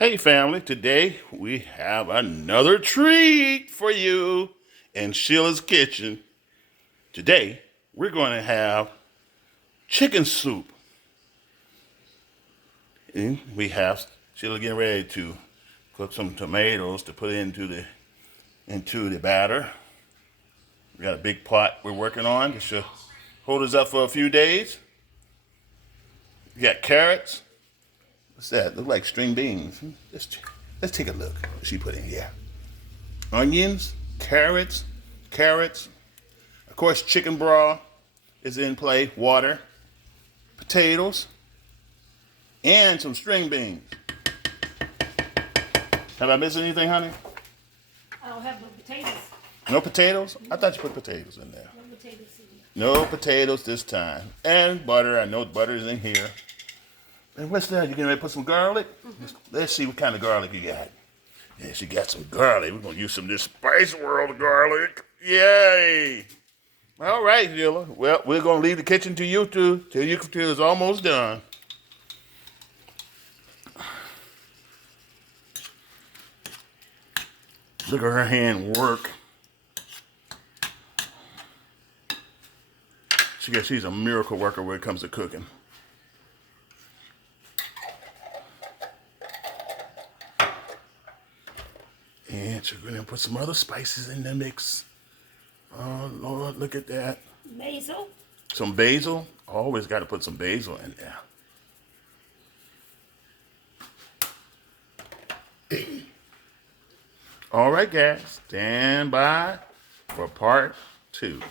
Hey family, today we have another treat for you in Sheila's kitchen. Today we're going to have chicken soup. And we have Sheila getting ready to cook some tomatoes to put into the batter. We got a big pot we're working on. This should hold us up for a few days. We got carrots. What's that? Look like string beans. Let's take a look. What she put in here. Onions, carrots. Of course, chicken broth is in play. Water, potatoes, and some string beans. Have I missed anything, honey? I don't have no potatoes. No potatoes? I thought you put potatoes in there. No potatoes in here. No potatoes this time. And butter. I know butter is in here. And what's that? You getting ready to put some garlic? Let's see what kind of garlic you got. Yeah, she got some garlic. We're going to use some of this Spice World garlic. Yay! All right, Sheila. Well, we're going to leave the kitchen to you two till it's almost done. Look at her hand work. She's a miracle worker when it comes to cooking. And she's going to put some other spices in the mix. Oh, Lord, look at that. Basil. Some basil. Always got to put some basil in there. All right, guys. Stand by for part 2.